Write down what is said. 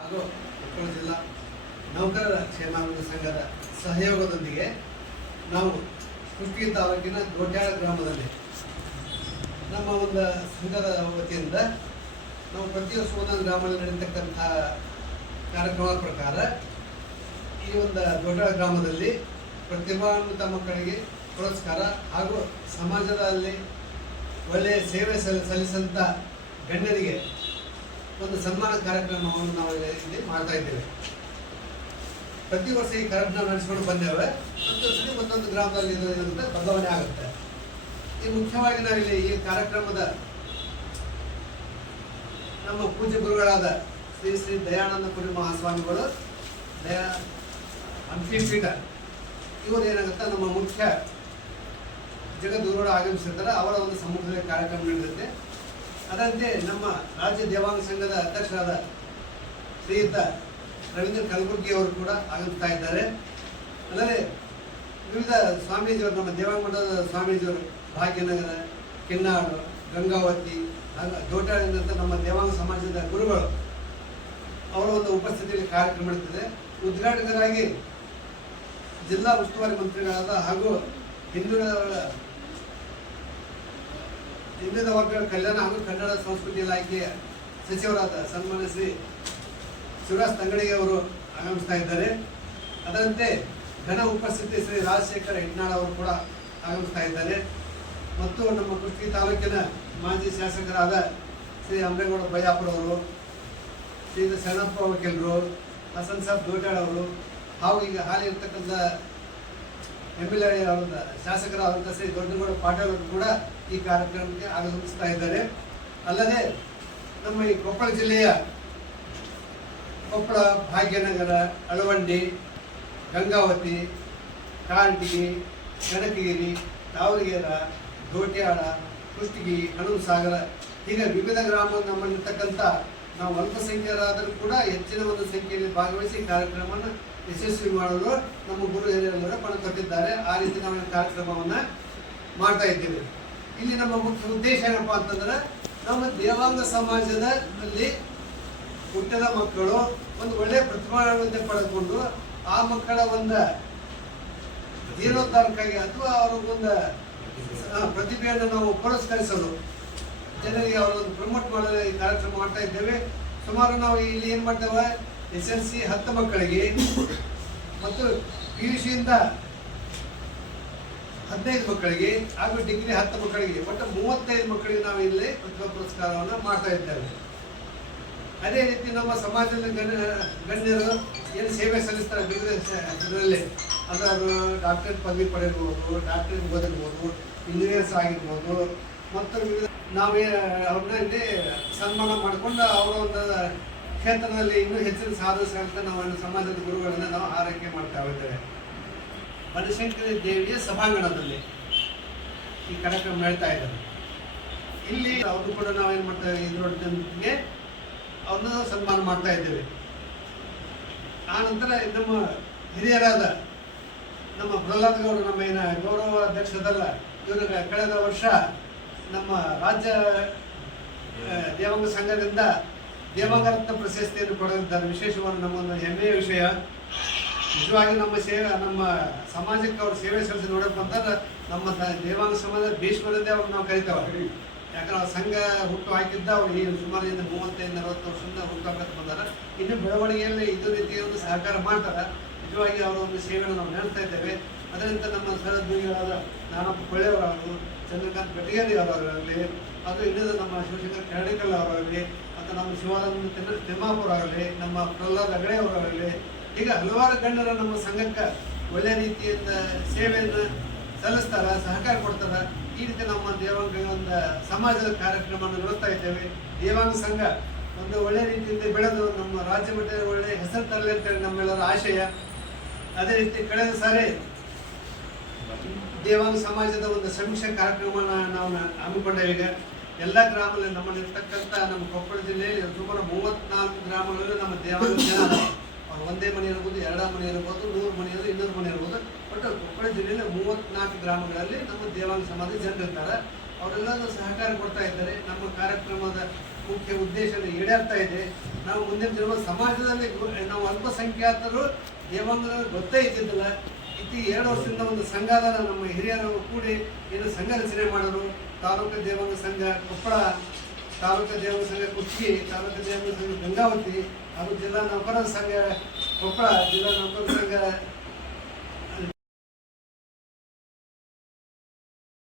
ಹಾಗೂ ಕೊಪ್ಪಳ ಜಿಲ್ಲಾ ನೌಕರರ ಕ್ಷೇಮಾಭಿವೃದ್ಧಿ ಸಂಘದ ಸಹಯೋಗದೊಂದಿಗೆ ನಾವು ಕುಷ್ಟಗಿ ತಾಲೂಕಿನ ದೊಡ್ಡಾಳ ಗ್ರಾಮದಲ್ಲಿ ನಮ್ಮ ಒಂದು ಸಂಘದ ವತಿಯಿಂದ ನಾವು ಪ್ರತಿ ವರ್ಷ ಗ್ರಾಮದಲ್ಲಿ ನಡೀತಕ್ಕಂಥ ಕಾರ್ಯಕ್ರಮದ ಪ್ರಕಾರ ಈ ಒಂದು ದೊಡ್ಡಾಳ ಗ್ರಾಮದಲ್ಲಿ ಪ್ರತಿಭಾನ್ವಿತ ಮಕ್ಕಳಿಗೆ ಪುರಸ್ಕಾರ ಹಾಗೂ ಸಮಾಜದಲ್ಲಿ ಒಳ್ಳೆಯ ಸೇವೆ ಸಲ್ ಸಲ್ಲಿಸಂತ ಗಣ್ಯರಿಗೆ ಒಂದು ಸನ್ಮಾನ ಕಾರ್ಯಕ್ರಮವನ್ನು ನಾವು ಇಲ್ಲಿ ಮಾಡ್ತಾ ಇದ್ದೇವೆ. ಪ್ರತಿ ವರ್ಷ ಈ ಕಾರ್ಯಕ್ರಮ ನಡೆಸಿಕೊಂಡು ಬಂದೇವೆ. ಒಂದು ಸರಿ ಒಂದೊಂದು ಗ್ರಾಮದಲ್ಲಿ ಇರುತ್ತೆ, ಬದಲಾವಣೆ ಆಗುತ್ತೆ. ಈ ಮುಖ್ಯವಾಗಿ ನಾವಿಲ್ಲಿ ಈ ಕಾರ್ಯಕ್ರಮದ ನಮ್ಮ ಪೂಜ್ಯ ಗುರುಗಳಾದ ಶ್ರೀ ಶ್ರೀ ದಯಾನಂದ ಪುರಿ ಮಹಾಸ್ವಾಮಿಗಳು, ದಯಾ ಹಂಪಿ ಪೀಠ ಇವರು ಏನಾಗುತ್ತೆ, ನಮ್ಮ ಮುಖ್ಯ ಜಗದ್ಗುರುಗಳು ಆಗಮಿಸಿರ್ತಾರೆ, ಅವರ ಒಂದು ಸಮುದ್ರದ ಕಾರ್ಯಕ್ರಮ ನಡೆಯುತ್ತೆ. ಅದರಂತೆ ನಮ್ಮ ರಾಜ್ಯ ದೇವಾಂಗ ಸಂಘದ ಅಧ್ಯಕ್ಷರಾದ ಶ್ರೀಯುತ ರವೀಂದ್ರ ಕಲಬುರ್ಗಿ ಅವರು ಕೂಡ ಆಗಮಿಸ್ತಾ ಇದ್ದಾರೆ. ಅಲ್ಲದೆ ವಿವಿಧ ಸ್ವಾಮೀಜಿಯವರು, ನಮ್ಮ ದೇವಾಂಗ ಮಠದ ಸ್ವಾಮೀಜಿಯವರು, ಭಾಗ್ಯನಗರ ಕಿನ್ನಾಡು ಗಂಗಾವತಿ ಜೋಟಾಳಿದಂಥ ನಮ್ಮ ದೇವಾಂಗ ಸಮಾಜದ ಗುರುಗಳು ಅವರ ಒಂದು ಉಪಸ್ಥಿತಿಯಲ್ಲಿ ಕಾರ್ಯಕ್ರಮ ನಡೀತಿದೆ ಉದ್ಘಾಟಕರಾಗಿ ಜಿಲ್ಲಾ ಉಸ್ತುವಾರಿ ಮಂತ್ರಿಗಳಾದ ಹಾಗೂ ಹಿಂದುಳಿದವರ ಹಿಂದುಳಿದ ವರ್ಗಗಳ ಕಲ್ಯಾಣ ಹಾಗೂ ಕನ್ನಡ ಸಂಸ್ಕೃತಿ ಇಲಾಖೆಯ ಸಚಿವರಾದ ಸನ್ಮಾನ್ಯ ಶ್ರೀ ಶಿವರಾಜ್ ತಂಗಡಿಗೆ ಅವರು ಆಗಮಿಸ್ತಾ ಇದ್ದಾರೆ. ಅದರಂತೆ ಘನ ಉಪಸ್ಥಿತಿ ಶ್ರೀ ರಾಜಶೇಖರ್ ಹಿಟ್ನಾಳ್ ಅವರು ಕೂಡ ಆಗಮಿಸ್ತಾ ಇದ್ದಾರೆ. ಮತ್ತು ನಮ್ಮ ಕುಷ್ಟಗಿ ತಾಲೂಕಿನ ಮಾಜಿ ಶಾಸಕರಾದ ಶ್ರೀ ಅಮರೇಗೌಡ ಬಯ್ಯಾಪುರ ಅವರು, ಶ್ರೀ ಶರಣಪ್ಪ ವಕೀಲರು ಹಸನ್ ಸಾಬ್ ದೋಟಾಳ್ ಅವರು ಹಾಗೂ ಈಗ ಹಾಲಿ ಇರ್ತಕ್ಕಂಥ ಎಂ ಎಲ್ ಎ ಶಾಸಕರಾದಂಥ ಶ್ರೀ ದೊಡ್ಡಗೌಡ ಪಾಟೀಲ್ ಅವರು ಕೂಡ ಈ ಕಾರ್ಯಕ್ರಮಕ್ಕೆ ಆಗಮಿಸ್ತಾ ಇದ್ದಾರೆ. ಅಲ್ಲದೆ ನಮ್ಮ ಈ ಕೊಪ್ಪಳ ಜಿಲ್ಲೆಯ ಕೊಪ್ಪಳ ಭಾಗ್ಯನಗರ, ಅಳವಂಡಿ, ಗಂಗಾವತಿ ಕಾಂಟಿಗಿ ಕನಕಗಿರಿ ತಾವರಗೇರ ದೋಟ್ಯಾಳ, ಕುಷ್ಟಗಿ, ಹನುಮಸಾಗರ, ಹೀಗೆ ವಿವಿಧ ಗ್ರಾಮ ನಮ್ಮಲ್ಲಿರ್ತಕ್ಕಂಥ ನಾವು ಅಲ್ಪಸಂಖ್ಯರಾದರೂ ಕೂಡ ಹೆಚ್ಚಿನ ಒಂದು ಸಂಖ್ಯೆಯಲ್ಲಿ ಭಾಗವಹಿಸಿ ಕಾರ್ಯಕ್ರಮವನ್ನು ಯಶಸ್ವಿ ಮಾಡಲು ನಮ್ಮ ಗುರು ಹಿರಿಯರು ಪಣ ತೊಟ್ಟಿದ್ದಾರೆ. ಆ ರೀತಿ ನಾವು ಕಾರ್ಯಕ್ರಮವನ್ನು ಮಾಡ್ತಾ ಇದ್ದೇವೆ. ಇಲ್ಲಿ ನಮ್ಮ ಮುಖ್ಯ ಉದ್ದೇಶ ಏನಪ್ಪ ಅಂತಂದ್ರೆ, ನಮ್ಮ ದೇವಾಂಗ ಸಮಾಜದಲ್ಲಿ ಹುಟ್ಟಿದ ಮಕ್ಕಳು ಒಂದು ಒಳ್ಳೆಯ ಪ್ರತಿಭಾನ್ವಿತೆ ಪಡೆದುಕೊಂಡು ಆ ಮಕ್ಕಳ ಒಂದು ಜೀರ್ಣೋದ್ಧಾರಕ್ಕಾಗಿ ಅಥವಾ ಅವ್ರಿಗೊಂದು ಪ್ರತಿಭೆಯನ್ನು ನಾವು ಪುರಸ್ಕರಿಸಲು ಜನರಿಗೆ ಅವರೊಂದು ಪ್ರಮೋಟ್ ಮಾಡಲು ಈ ಕಾರ್ಯಕ್ರಮ ಮಾಡ್ತಾ ಇದ್ದೇವೆ. ಸುಮಾರು ನಾವು ಇಲ್ಲಿ ಏನು ಮಾಡ್ತೇವೆ? ಎಸ್ ಎಲ್ ಸಿ ಹತ್ತು ಮಕ್ಕಳಿಗೆ ಮತ್ತು ಪಿ ಯು ಸಿಯಿಂದ ಹದಿನೈದು ಮಕ್ಕಳಿಗೆ ಹಾಗೂ ಡಿಗ್ರಿ ಹತ್ತು ಮಕ್ಕಳಿಗೆ, ಒಟ್ಟು ಮೂವತ್ತೈದು ಮಕ್ಕಳಿಗೆ ನಾವು ಇಲ್ಲಿ ಪ್ರತಿಭಾ ಪುರಸ್ಕಾರವನ್ನು ಮಾಡ್ತಾ ಇದ್ದೇವೆ. ಅದೇ ರೀತಿ ನಮ್ಮ ಸಮಾಜದ ಗಣ್ಯ ಗಣ್ಯರು ಏನು ಸೇವೆ ಸಲ್ಲಿಸ್ತಾರೆ ವಿವಿಧ ಇದರಲ್ಲಿ ಅದರ ಅದು ಡಾಕ್ಟರೇಟ್ ಪದವಿ ಪಡೆದಿರ್ಬೋದು ಡಾಕ್ಟರೇಟ್ ಓದಿರ್ಬೋದು ಇಂಜಿನಿಯರ್ಸ್ ಆಗಿರ್ಬೋದು ಮತ್ತು ನಾವೇ ಅವ್ರನ್ನ ಸನ್ಮಾನ ಮಾಡಿಕೊಂಡು ಅವರ ಒಂದು ಕ್ಷೇತ್ರದಲ್ಲಿ ಇನ್ನೂ ಹೆಚ್ಚಿನ ಸಾಧಿಸುವಂತ ನಾವು ಸಮಾಜದ ಗುರುಗಳನ್ನ ನಾವು ಆರೈಕೆ ಮಾಡ್ತಾ ಇದ್ದೇವೆ ಬನಶಂಕರಿ ದೇವಿಯ ಸಭಾಂಗಣದಲ್ಲಿ ಈ ಕಾರ್ಯಕ್ರಮ ನಡೀತಾ ಇದ್ದಾರೆ ಇಲ್ಲಿ ಅವರು ಕೂಡ ನಾವೇನು ಮಾಡ್ತಾ ಇದ್ರೊಟ್ಟಿಗೆ ಅವ್ರನ್ನ ಸನ್ಮಾನ ಮಾಡ್ತಾ ಇದ್ದೇವೆ. ಆ ನಂತರ ನಮ್ಮ ಹಿರಿಯರಾದ ನಮ್ಮ ಪ್ರಹ್ಲಾದ್ ಗೌಡ, ನಮ್ಮ ಏನ ಗೌರವ ಅಧ್ಯಕ್ಷದಲ್ಲ, ಇವರು ಕಳೆದ ವರ್ಷ ನಮ್ಮ ರಾಜ್ಯ ದೇವಂಗ ದೇವಾಂಗ ಸಂಘದಿಂದ ದೇವಾಂಗ ರತ್ನ ಪ್ರಶಸ್ತಿಯನ್ನು ಪಡೆದಿದ್ದಾರೆ. ವಿಶೇಷವಾಗಿ ನಮ್ಮೊಂದು ಹೆಮ್ಮೆಯ ವಿಷಯ. ನಿಜವಾಗಿ ನಮ್ಮ ಸೇವೆ, ನಮ್ಮ ಸಮಾಜಕ್ಕೆ ಅವರು ಸೇವೆ ಸಲ್ಲಿಸಿ ನೋಡಪ್ಪ ನಮ್ಮ ದೇವಾಂಗ ಸಮಾಜ ಭೀಷ್ಮರದ್ದೇ ಅವ್ರು ನಾವು ಕರಿತೇವೆ. ಯಾಕಂದ್ರೆ ಆ ಸಂಘ ಹುಟ್ಟು ಹಾಕಿದ್ದ ಅವ್ರು ಈ ಸುಮಾರು ಇಂದ ಮೂವತ್ತೈದು, ನಲವತ್ತು ವರ್ಷದಿಂದ ಹುಟ್ಟು ಬಂದಾರ. ಇನ್ನು ಬೆಳವಣಿಗೆಯಲ್ಲಿ ಇದು ರೀತಿಯ ಒಂದು ಸಹಕಾರ ಮಾಡ್ತಾರೆ. ನಿಜವಾಗಿ ಅವರ ಒಂದು ಸೇವೆಯನ್ನು ನಾವು ಹೇಳ್ತಾ ಇದ್ದೇವೆ. ಅದರಿಂದ ನಮ್ಮ ಸಹೋದ್ಯೋಗಿಗಳಾದ ನಾನಪ್ಪ ಕೊಳ್ಳೆಯವರಾಗಲಿ, ಚಂದ್ರಕಾಂತ್ ಬೆಟ್ಟಿಗೇರಿ ಅವರಾಗಲಿ, ಅದು ಇನ್ನೊಂದು ನಮ್ಮ ಶಿವಶಂಕರ್ ಕರಡಿಕಲ್ ಅವರಾಗಲಿ ಮತ್ತು ನಮ್ಮ ಶಿವಾನಂದ ತಿಮ್ಮಾಪುರ ಆಗಲಿ, ನಮ್ಮ ಪ್ರಹ್ಲಾದ್ ಹಗಡೆ ಅವರಾಗಲಿ ಈಗ ಹಲವಾರು ಗಣ್ಯರು ನಮ್ಮ ಸಂಘಕ್ಕೆ ಒಳ್ಳೆ ರೀತಿಯಿಂದ ಸೇವೆಯನ್ನು ಸಲ್ಲಿಸ್ತಾರ, ಸಹಕಾರ ಕೊಡ್ತಾರ. ಈ ರೀತಿ ನಮ್ಮ ದೇವಾಂಗ ಒಂದು ಸಮಾಜದ ಕಾರ್ಯಕ್ರಮವನ್ನು ನಡೆಸ್ತಾ ಇದ್ದೇವೆ. ದೇವಾಂಗ ಸಂಘ ಒಂದು ಒಳ್ಳೆ ರೀತಿಯಿಂದ ಬೆಳೆದು ನಮ್ಮ ರಾಜ್ಯ ಮಟ್ಟದ ಒಳ್ಳೆ ಹೆಸರು ತರಲಿ ಅಂತೇಳಿ ನಮ್ಮೆಲ್ಲರ ಆಶಯ. ಅದೇ ರೀತಿ ಕಳೆದ ಸಾರಿ ದೇವಾಂಗ ಸಮಾಜದ ಒಂದು ಸಮೀಕ್ಷೆ ಕಾರ್ಯಕ್ರಮನ ನಾವು ಹಮ್ಮಿಕೊಂಡೇವೆ ಈಗ. ಎಲ್ಲ ಗ್ರಾಮದಲ್ಲಿ ನಮ್ಮಲ್ಲಿರ್ತಕ್ಕಂಥ ನಮ್ಮ ಕೊಪ್ಪಳ ಜಿಲ್ಲೆಯಲ್ಲಿ ಸುಮಾರು ಮೂವತ್ನಾಲ್ಕು ಗ್ರಾಮಗಳಲ್ಲಿ ನಮ್ಮ ದೇವಾಲಯ ಜನ ಒಂದೇ ಮನೆ ಇರ್ಬೋದು ಎರಡೇ ಮನೆ ಇರ್ಬೋದು ನೂರು ಮನೆ ಇರ್ಬೋದು ಇನ್ನೂರು ಮನೆ ಇರ್ಬೋದು. ಬಟ್ ಕೊಪ್ಪಳ ಜಿಲ್ಲೆಯಲ್ಲಿ ಮೂವತ್ನಾಲ್ಕು ಗ್ರಾಮಗಳಲ್ಲಿ ನಮ್ಮ ದೇವಾಲಯ ಸಮಾಜ ಜನರಿರ್ತಾರೆ. ಅವರೆಲ್ಲರೂ ಸಹಕಾರ ಕೊಡ್ತಾ ಇದ್ದಾರೆ. ನಮ್ಮ ಕಾರ್ಯಕ್ರಮದ ಮುಖ್ಯ ಉದ್ದೇಶ ಈಡೇರ್ತಾ ಇದೆ. ನಾವು ಮುಂದಿನ ದಿನ ಸಮಾಜದಲ್ಲಿ ನಾವು ಅಲ್ಪಸಂಖ್ಯಾತರು ದೇವಾಂಗದಲ್ಲಿ ಗೊತ್ತೇ ಇದ್ದಿದ್ದಿಲ್ಲ. ಇತ್ತೀ ಎರಡು ವರ್ಷದಿಂದ ಒಂದು ಸಂಘದ ನಮ್ಮ ಹಿರಿಯರು ಕೂಡಿ ಏನು ಸಂಘ ರಚನೆ ಮಾಡಲು ತಾಲೂಕು ದೇವಾಂಗ ಸಂಘ ಕೊಪ್ಪಳ, ತಾಲೂಕು ದೇವಾಂಗ ಸಂಘ ಕುಷ್ಟಗಿ ತಾಲೂಕು ದೇವಾಂಗ ಸಂಘ ಗಂಗಾವತಿ ಹಾಗೂ ಜಿಲ್ಲಾ ನೌಕರರ ಸಂಘ ಕೊಪ್ಪಳ, ಜಿಲ್ಲಾ ನೌಕರರ ಸಂಘ